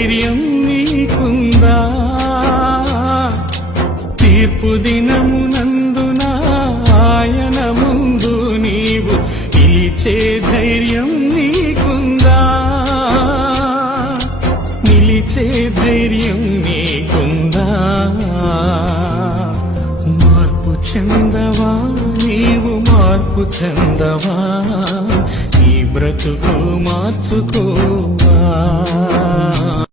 ధైర్యం నీకుందా? తీర్పు దినమునందున ఆయన ముందు నీవు నిలిచే ధైర్యం నీకుందా? నిలిచే ధైర్యం నీకుందా? మార్పు చెందవా నీవు, మార్పు చెందవా, ఈ బ్రతుకు మార్చుకోవా?